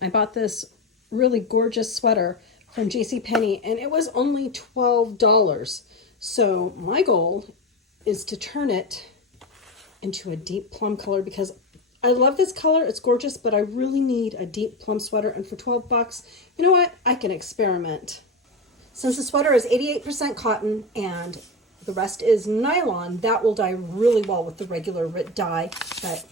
I bought this really gorgeous sweater from JCPenney and it was only $12. So my goal is to turn it into a deep plum color because I love this color. It's gorgeous, but I really need a deep plum sweater. And for 12 bucks, you know what? I can experiment. Since the sweater is 88% cotton and the rest is nylon, that will dye really well with the regular Rit Dye, but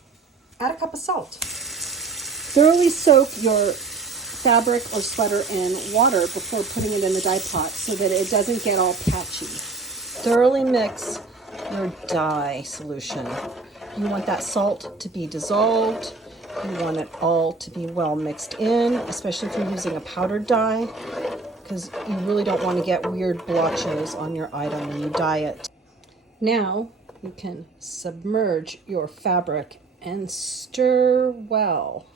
add a cup of salt. Thoroughly soak your fabric or sweater in water before putting it in the dye pot so that it doesn't get all patchy. Thoroughly mix your dye solution. You want that salt to be dissolved. You want it all to be well mixed in, especially if you're using a powdered dye, because you really don't want to get weird blotches on your item when you dye it. Now you can submerge your fabric and stir well.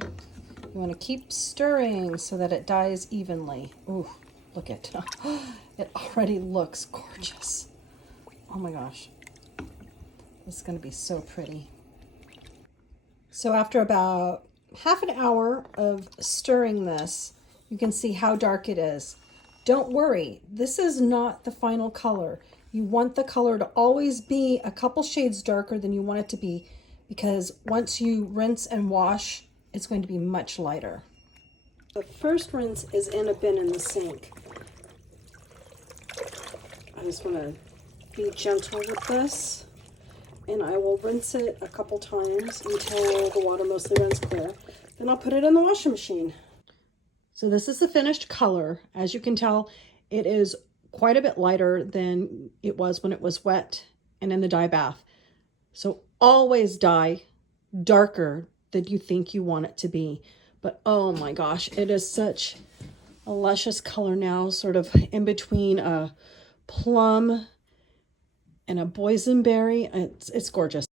You want to keep stirring so that it dyes evenly. Ooh, look at it. It already looks gorgeous. Oh my gosh. This is going to be so pretty. So after about half an hour of stirring this, you can see how dark it is. Don't worry, this is not the final color. You want the color to always be a couple shades darker than you want it to be, because once you rinse and wash, it's going to be much lighter. The first rinse is in a bin in the sink. I just want to be gentle with this, and I will rinse it a couple times until the water mostly runs clear. Then I'll put it in the washing machine. So this is the finished color. As you can tell, it is quite a bit lighter than it was when it was wet and in the dye bath. So always dye darker than you think you want it to be. But oh my gosh, it is such a luscious color now, sort of in between a plum and a boysenberry. It's gorgeous.